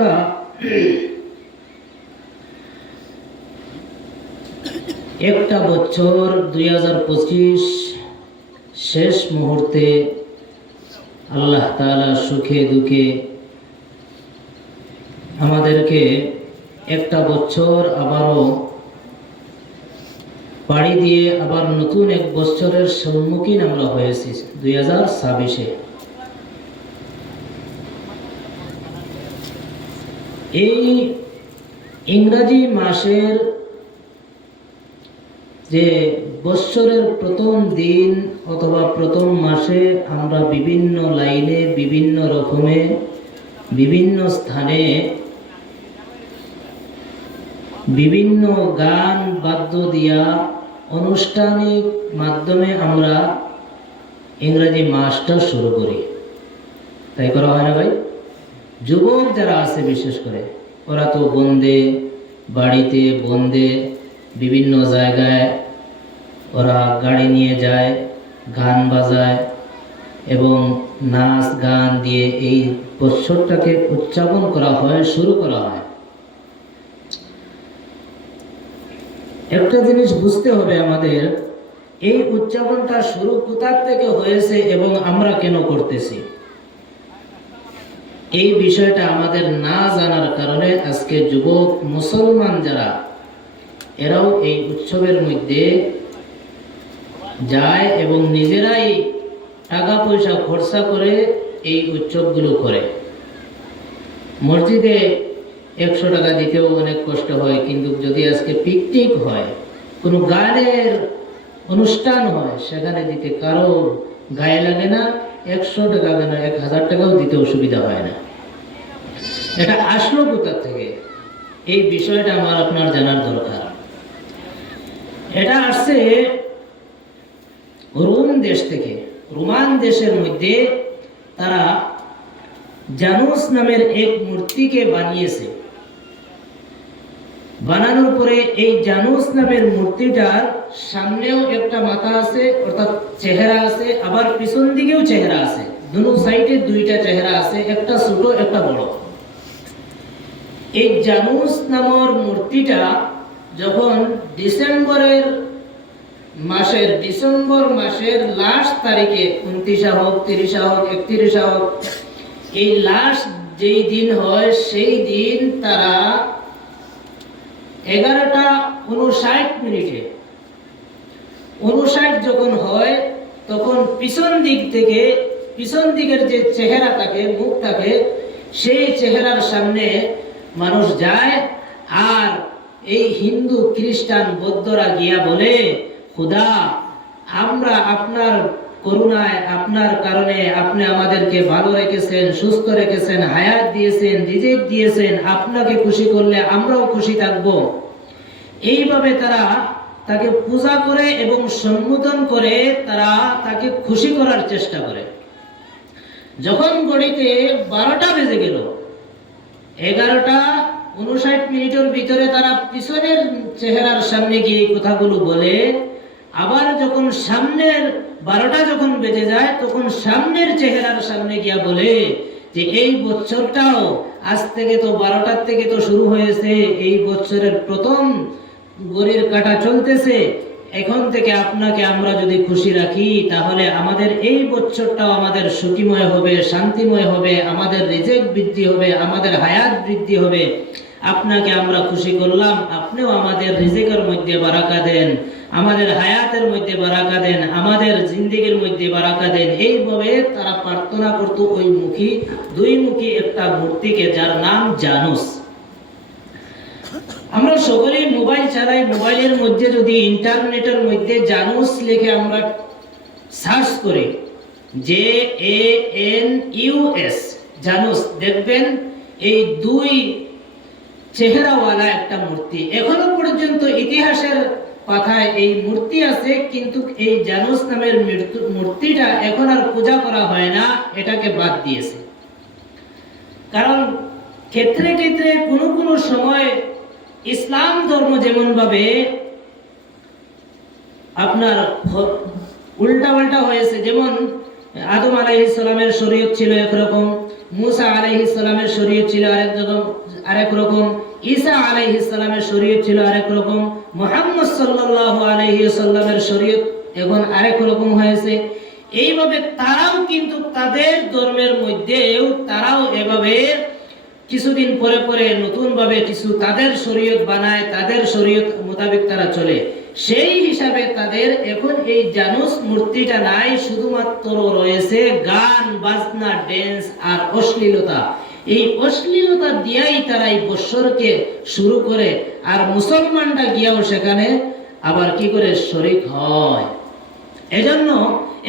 আমরা একটা বছর দুই হাজার পঁচিশ শেষ মুহূর্তে আল্লাহ তাআলা সুখে দুঃখে আমাদেরকে একটা বছর আবারও পাড়ি দিয়ে আবার নতুন এক বছরের সম্মুখীন আমরা হয়েছি দুই হাজার ছাব্বিশে। এই ইংরাজি মাসের যে বৎসরের প্রথম দিন অথবা প্রথম মাসে আমরা বিভিন্ন লাইনে বিভিন্ন রকমে, বিভিন্ন স্থানে বিভিন্ন গান বাদ্য দিয়া আনুষ্ঠানিক মাধ্যমে আমরা ইংরাজি মাসটা শুরু করি। তাই করা হয় না ভাই? যুবক যারা আছে, বিশেষ করে, ওরা তো বন্দে, বাড়িতে বন্দে, বিভিন্ন জায়গায় ওরা গাড়ি নিয়ে যায়, গান বাজায় এবং নাচ গান দিয়ে এই বৎসরটাকে উদযাপন করা হয়, শুরু করা হয়। একটা জিনিস বুঝতে হবে আমাদের, এই উদযাপনটা শুরু কোথার থেকে হয়েছে এবং আমরা কেন করতেছি? এই বিষয়টা আমাদের না জানার কারণে আজকে যুবক, মুসলমান যারা, এরাও এই উৎসবের মধ্যে যায় এবং নিজেরাই টাকা পয়সা খরচা করে এই উৎসবগুলো করে। মসজিদে একশো টাকা দিতেও অনেক কষ্ট হয়, কিন্তু যদি আজকে পিকনিক হয়, কোনো গানের অনুষ্ঠান হয়, সেখানে দিতে কারও গায়ে লাগে না। একশো টাকা কেন এক হাজার টাকাও দিতে অসুবিধা হয় না। এটা আসলো কোথা থেকে। এই বিষয়টা আমার আপনার জানার দরকার। এটা আসছে রোম দেশ থেকে। রোমান দেশের মধ্যে তারা জানুস নামের এক মূর্তিকে বানিয়েছে। বানানোর পরে এই জানুস নামের মূর্তিটার সামনেও একটা মাথা আছে, অর্থাৎ চেহারা আছে, আবার পিছন দিকেও চেহারা আছে। দুনো সাইডে দুইটা চেহারা আছে, একটা ছোট, একটা বড়। এই জানুস নামর মূর্তিটা যখন ডিসেম্বরের মাসের, ডিসেম্বর মাসের লাস্ট তারিখে, উনত্রিশা হোক, তিরিশা হোক, একত্রিশা হোক, এই লাস্ট যেই দিন হয়, সেই দিন তারা এগারোটা উনষাট মিনিটে। উনষাট যখন হয়, তখন পিছন দিক থেকে, পিছন দিকের যে চেহারা থাকে, মুখ থাকে, সেই চেহারার সামনে মানুষ যায় আর এই হিন্দু, খ্রিস্টান, বৌদ্ধরা গিয়া বলে, খুদা, আমরা আপনার করুণায় আপনার কারণে আপনি আমাদেরকে ভালো রেখেছেন, সুস্থ রেখেছেন, হায়াত দিয়েছেন, রিজেক দিয়েছেন, আপনাকে খুশি করলে আমরাও খুশি থাকব। এইভাবে তারা তাকে পূজা করে এবং সম্বোধন করে তারা তাকে খুশি করার চেষ্টা করে। যখন গড়িতে বারোটা বেজে গেল, এগারোটা উনষাট মিনিটের ভিতরে তারা পিছনের চেহারার সামনে গিয়ে কথাগুলো বলে সামনের বারোটা যখন বেজে যায়, তখন সামনের চেহারার সামনে গিয়া বলে যে, এই বছরটাও আজ থেকে তো বারোটার থেকে তো শুরু হয়েছে। এই বছরের প্রথম গড়ির কাটা চলতেছে। এখন থেকে আপনাকে আমরা যদি খুশি রাখি, তাহলে আমাদের এই বছরটাও আমাদের সুখীময় হবে, শান্তিময় হবে, আমাদের রিজেক বৃদ্ধি হবে, আমাদের হায়াত বৃদ্ধি হবে। আপনাকে আমরা খুশি করলাম। আপনিও আমাদের রিজেকের মধ্যে বারাকা দেন, আমাদের হায়াতের মধ্যে বারাকা দেন, আমাদের জিন্দিগির মধ্যে বারাকা দেন। এইভাবে তারা প্রার্থনা করত ওই মুখী, দুই মুখী একটা মূর্তিকে যার নাম জানুস। আমরা সকলেই মোবাইল চালাই মোবাইলের মধ্যে যদি ইন্টারনেটের মধ্যে জানুস লিখে আমরা সার্চ করি, J A N U S, Janus, দেখবেন এই দুই চেহারাওয়ালা একটা মূর্তি। এখনও পর্যন্ত ইতিহাসের পাতায় এই মূর্তি আছে, কিন্তু এই জানুস নামের মূর্তিটা এখন আর পূজা করা হয় না, এটাকে বাদ দিয়েছে। কারণ ক্ষেত্রে ক্ষেত্রে কোনো কোনো সময় ইসলাম ধর্ম যেমন ভাবে আপনার উল্টা পাল্টা হয়েছে, যেমন আদম আলাইহিস সালামের শরীয়ত ছিল একরকম, মুসা আলাইহিস সালামের শরীয়ত ছিল আরেক রকম আরেক রকম। ঈসা আলাইহিস সালামের শরীয়ত ছিল আরেক রকম। মুহাম্মদ সাল্লাল্লাহু আলাইহি সাল্লামের শরীয়ত এখন আরেক রকম হয়েছে। এইভাবে তারাও কিন্তু তাদের ধর্মের মধ্যেও তারাও এভাবে কিছুদিন পরে পরে নতুন ভাবে কিছু তাদের শরীয়ত বানায়, তাদের শরীয়ত মোতাবেক তারা চলে। সেই হিসাবে তাদের এখন এই জানুস মূর্তিটা নাই, শুধুমাত্র রয়েছে গান, বাজনা ড্যান্স আর অশ্লীলতা। এই অশ্লীলতা দিয়াই তারা এই বৎসরকে শুরু করে, আর মুসলমানরা গিয়াও সেখানে আবার কি করে শরিক হয়। এজন্য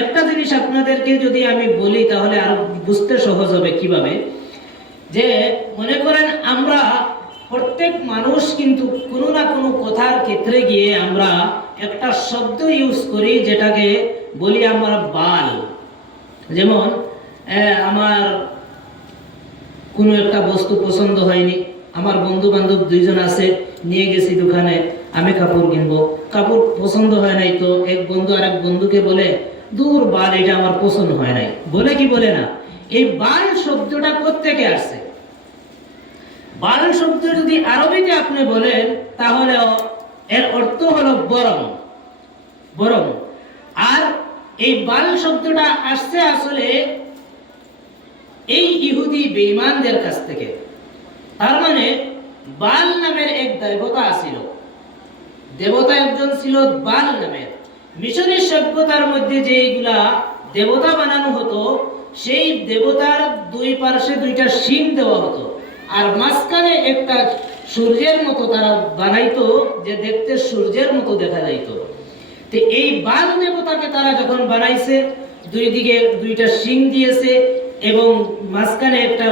একটা জিনিস আপনাদেরকে যদি আমি বলি, তাহলে আরও বুঝতে সহজ হবে কীভাবে। যে মনে করেন আমরা প্রত্যেক মানুষ কিন্তু কোনো না কোনো কথার ক্ষেত্রে গিয়ে আমরা একটা শব্দ ইউজ করি, যেটাকে বলি আমরা বাল। যেমন আমার কোনো একটা বস্তু পছন্দ হয়নি। আমার বন্ধু বান্ধব দুইজন আছে, নিয়ে গেছি দোকানে, আমি কাপড় কিনবো। কাপড় পছন্দ হয় নাই তো এক বন্ধু আর এক বন্ধুকে বলে, দূর বাল, এটা আমার পছন্দ হয় নাই। বলে কি বলে না? এই বাল শব্দটা কোত্থেকে আসছে? বাল শব্দ যদি আরবিতে আপনি বলেন, তাহলে এর অর্থ হলো বরং। বরং। আর এই বাল শব্দটা আসছে আসলে ইহুদি বেঈমানদের কাছ থেকে। তার মানে বাল নামের এক দেবতা আছিল দেবতা একজন ছিল বাল নামের। মিশরের সভ্যতার মধ্যে যে এইগুলা দেবতা বানানো হতো, সেই দেবতার দুই পার্শ্বে দুইটা শিং দেওয়া হতো। আর মাঝখানে একটা সূর্যের মতো তারা বানাইতো, যে দেখতে সূর্যের মতো দেখা যাইতো। তো এই বাল দেবতাকে তারা যখন বানাইছে, দুই দিকে দুইটা শিং দিয়েছে এবং মাঝখানে একটা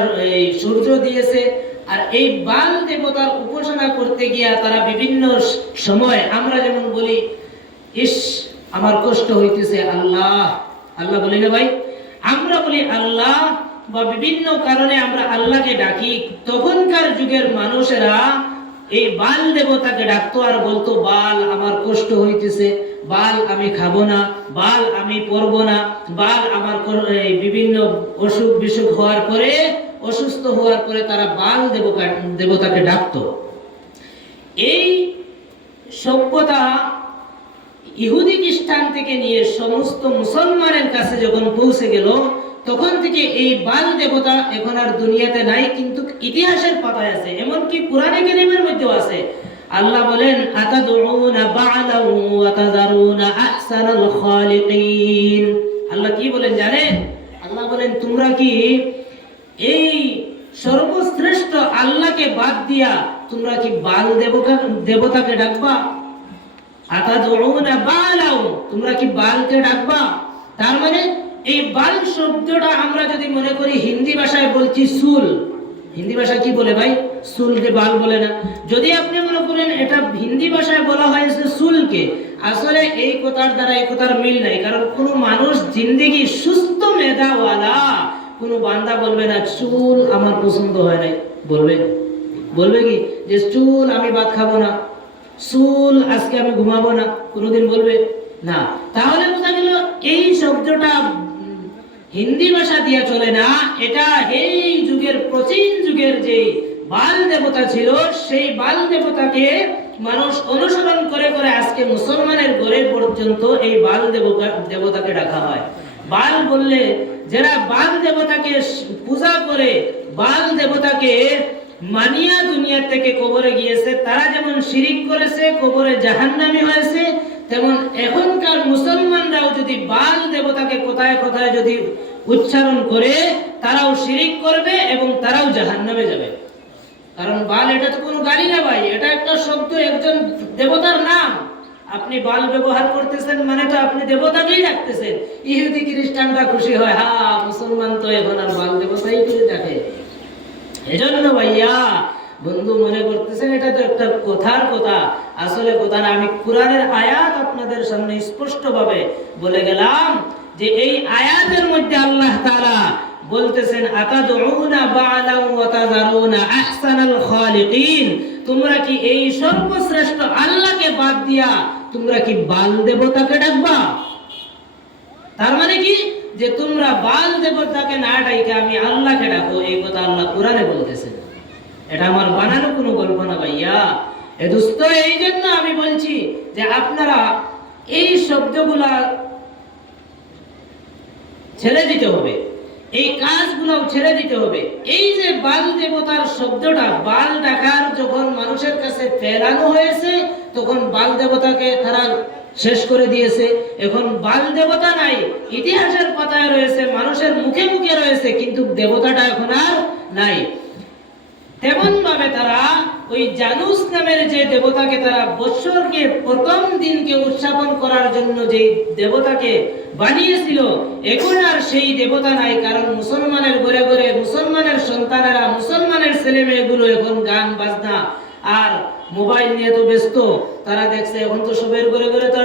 সূর্য দিয়েছে। আর এই বাল দেবতার উপাসনা করতে গিয়া তারা বিভিন্ন সময়, আমরা যেমন বলি, ইস, আমার কষ্ট হইতেছে, আল্লাহ। আল্লাহ বলি না ভাই? আমরা বলি আল্লাহ বা বিভিন্ন কারণে আমরা আল্লাহকে ডাকি। তখনকার যুগের মানুষেরা এই বাল দেবতাকে ডাকতো আর বলতো, বাল, আমার কষ্ট হইতেছে। বাল আমি খাব না, বাল আমি পরবো না, বাল আমার বিভিন্ন অসুখ বিসুখ হওয়ার পরে, অসুস্থ হওয়ার পরে তারা বাল দেবতা দেবতাকে ডাকতো। এই সভ্যতা ইহুদি খ্রিস্টান থেকে নিয়ে সমস্ত মুসলমানের কাছে যখন পৌঁছে গেল, তখন থেকে এই বাল দেবতা এখন আর দুনিয়াতে নাই, কিন্তু ইতিহাসের পাতায় আছে, এমনকি কোরআনে কারিমের মধ্যেও আছে। আল্লাহ বলেন আল্লাহ কি বলেন জানেন? আল্লাহ বলেন, তোমরা কি এই সর্বশ্রেষ্ঠ আল্লাহকে বাদ দিয়া তোমরা কি বাল দেবতা, দেবতাকে ডাকবা? আতাদউনা বালাও তোমরা কি বালকে ডাকবা? তার মানে এই বাল শব্দটা আমরা যদি মনে করি, হিন্দি ভাষায় বলছি সুল। হিন্দি ভাষা কি বলে ভাই? সুলকে বাল বলে না। যদি আপনি মনে করেন এটা হিন্দি ভাষায় বলা হয়েছে সুলকে, আসলে এই কথার দ্বারা এই কথার মিল নাই, কারণ কোনো মানুষ জিন্দেগি সুস্থ মেধাওয়ালা, কোনো বান্দা বলবে না, চুল আমার পছন্দ হয় নাই। বলবে? বলবে কি? যে চুল আমি ভাত খাব না, চুল আজকে আমি ঘুমাবো না, কোনোদিন বলবে? না। তাহলে বোঝা গেল এই শব্দটা হিন্দি ভাষা দিয়ে চলে না, এটা এই যুগের প্রাচীন যুগের যে বাল দেবতা ছিল, সেই বাল দেবতাকে মানুষ অনুসরণ করে করে আজকে মুসলমানের ঘরে পর্যন্ত এই বাল দেবতা দেবতাকে ডাকা হয়। বাল বললে, যারা বাল দেবতাকে পূজা করে, বাল দেবতাকে মানিয়া দুনিয়া থেকে কবরে গিয়েছে, তারা যেমন শিরিক করেছে, কবরে জাহান্নামি হয়েছে, তেমন এখনকার মুসলমানরাও যদি বাল দেবতাকে কোথায় কোথায় যদি উচ্চারণ করে, তারাও শিরিক করবে এবং তারাও জাহান্নামে যাবে। কারণ বাল, এটা তো কোনো গালি না ভাই, এটা একটা শব্দ, একজন দেবতার নাম। আপনি বাল ব্যবহার করতেছেন মানে তো আপনি দেবতাকেই ডাকতেছেন। ইহুদি, খ্রিস্টানরা খুশি হয়, হা, মুসলমান তো এখন আর বাল দেবতাই করে ডাকে এজন্য ভাইয়া, বন্ধু মনে করতেছেন, এটা তো একটা কথার কথা। আসলে কথা না, আমি কোরআনের আয়াত আপনাদের সামনে স্পষ্টভাবে বলে গেলাম যে এই আয়াতের মধ্যে আল্লাহ তাআলা বলতেছেন, আতাদউনা বা'লা ওয়া তাযারুনা আহসানাল খালিকিন? তোমরা কি এই সর্বশ্রেষ্ঠ আল্লাহকে বাদ দিয়া তোমরা কি বাল দেবতাকে ডাকবা? তার মানে কি? যে তোমরা বাল দেবতাকে না ডাইকে আমি আল্লাহকে ডাকো এই কথা আল্লাহ কোরআনে বলতেছেন। এটা আমার বানানো কোনো গল্প না ভাইয়া। এ দোস্ত এই জন্য আমি বলছি যে আপনারা এই শব্দগুলা ছেড়ে দিতে হবে। এই কাজগুলো ছেড়ে দিতে হবে। এই যে বাল দেবতার শব্দটা, বাল ডাকার যখন মানুষের কাছে ফেরানো হয়েছে, তখন বাল দেবতাকে তারা শেষ করে দিয়েছে। এখন বাল দেবতা নাই, ইতিহাসের পাতায় রয়েছে, মানুষের মুখে মুখে রয়েছে, কিন্তু দেবতাটা এখন আর নাই। তেমন ভাবে তারা ওই জানুস নামের যে দেবতাকে তারা বৎসরকে প্রথম দিনকে উদযাপন করার জন্য যে দেবতাকে বানিয়েছিল, এখন আর সেই দেবতা নাই, কারণ মুসলমানের ঘরে ঘরে মুসলমানের সন্তানেরা, মুসলমানের ছেলে মেয়েগুলো এখন গান, বাজনা আর মোবাইল নিয়ে তো ব্যস্ত। তারা দেখছে, এখন তো সবের ঘরে ঘরে তো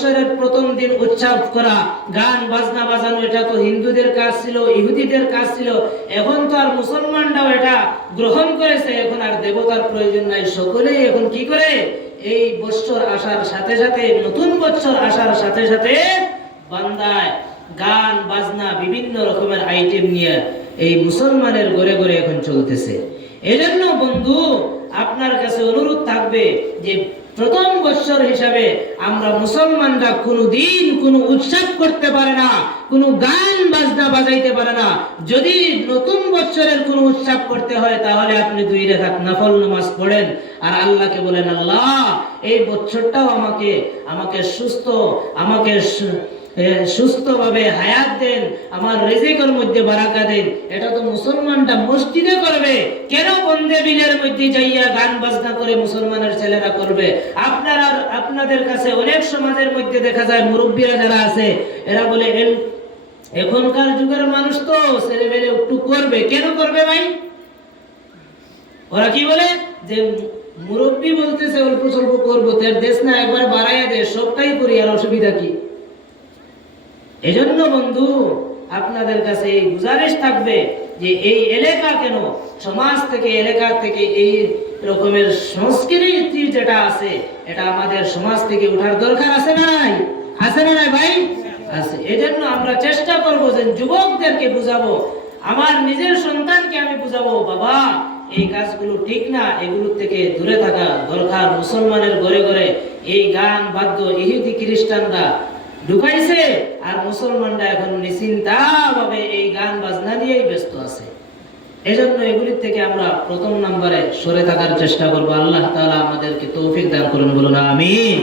বৎসরের প্রথম দিন উৎসব করা। গান, বাজনা বাজানো, এটা তো হিন্দুদের কাজ ছিল, ইহুদিদের কাজ ছিল। এখন তো আর মুসলমানরাও এটা গ্রহণ করেছে, এখন আর দেবতার প্রয়োজন নাই। সকলেই এখন কি করে? এই বৎসর আসার সাথে সাথে, নতুন বৎসর আসার সাথে সাথে বান্দায় গান, বাজনা, বিভিন্ন রকমের আইটেম নিয়ে এই মুসলমানের ঘরে ঘরে এখন চলতেছে। এজন্য বন্ধু, আপনার কাছে অনুরোধ থাকবে যে প্রথম বৎসর হিসাবে আমরা মুসলমানরা কোনো দিন কোনো উৎসব করতে পারে না, কোনো গান বাজনা বাজাইতে পারে না। যদি নতুন বৎসরের কোনো উৎসব করতে হয়, তাহলে আপনি দুই রেখাত নফল নামাজ পড়েন। আর আল্লাহকে বলেন, আল্লাহ, এই বৎসরটাও আমাকে আমাকে সুস্থ, আমাকে সুস্থভাবে হায়াত দেন, আমার রেজেকের মধ্যে বারাকা দেন। এটা তো মুসলমানটা মসজিদে করবে। কেন বন্দে বিলের মধ্যে যাইয়া গান বাজনা করে মুসলমানের ছেলেরা করবে? আপনারা, আপনাদের কাছে অনেক সমাজের মধ্যে দেখা যায়, মুরব্বীরা যারা আছে, এরা বলে এখনকার যুগের মানুষ তো ছেলে মেলে একটু করবে। কেন করবে ভাই? ওরা কি বলে? যে মুরব্বী বলতেছে, অল্প স্বল্প করব, তার দেশ না একবার বাড়াইয়া দে, সবটাই করি, আর অসুবিধা কি? এজন্য বন্ধু, আপনাদের কাছে এই গুজারিশ থাকবে যে এই এলাকা কেন, সমাজ থেকে, এলাকা থেকে এই রকমের সংস্কৃতি যেটা আছে, এটা আমাদের সমাজ থেকে ওঠার দরকার আছে নাই? আছে না নাই ভাই? আছে। এজন্য আমরা চেষ্টা করব যে যুবকদেরকে বুঝাবো, আমার নিজের সন্তানকে আমি বুঝাবো, বাবা, এই কাজগুলো ঠিক না, এগুলো থেকে দূরে থাকা দরকার। মুসলমানের ঘরে ঘরে এই গান বাদ্য ইহুদি খ্রিস্টানরা ঢুকাইছে, আর মুসলমানরা এখন নিশ্চিন্তা ভাবে এই গান বাজনা নিয়েই ব্যস্ত আছে। এজন্য এগুলির থেকে আমরা প্রথম নম্বরে সরে থাকার চেষ্টা করব। আল্লাহ তালা আমাদেরকে তৌফিক দান করুন, বলুন, আমিন।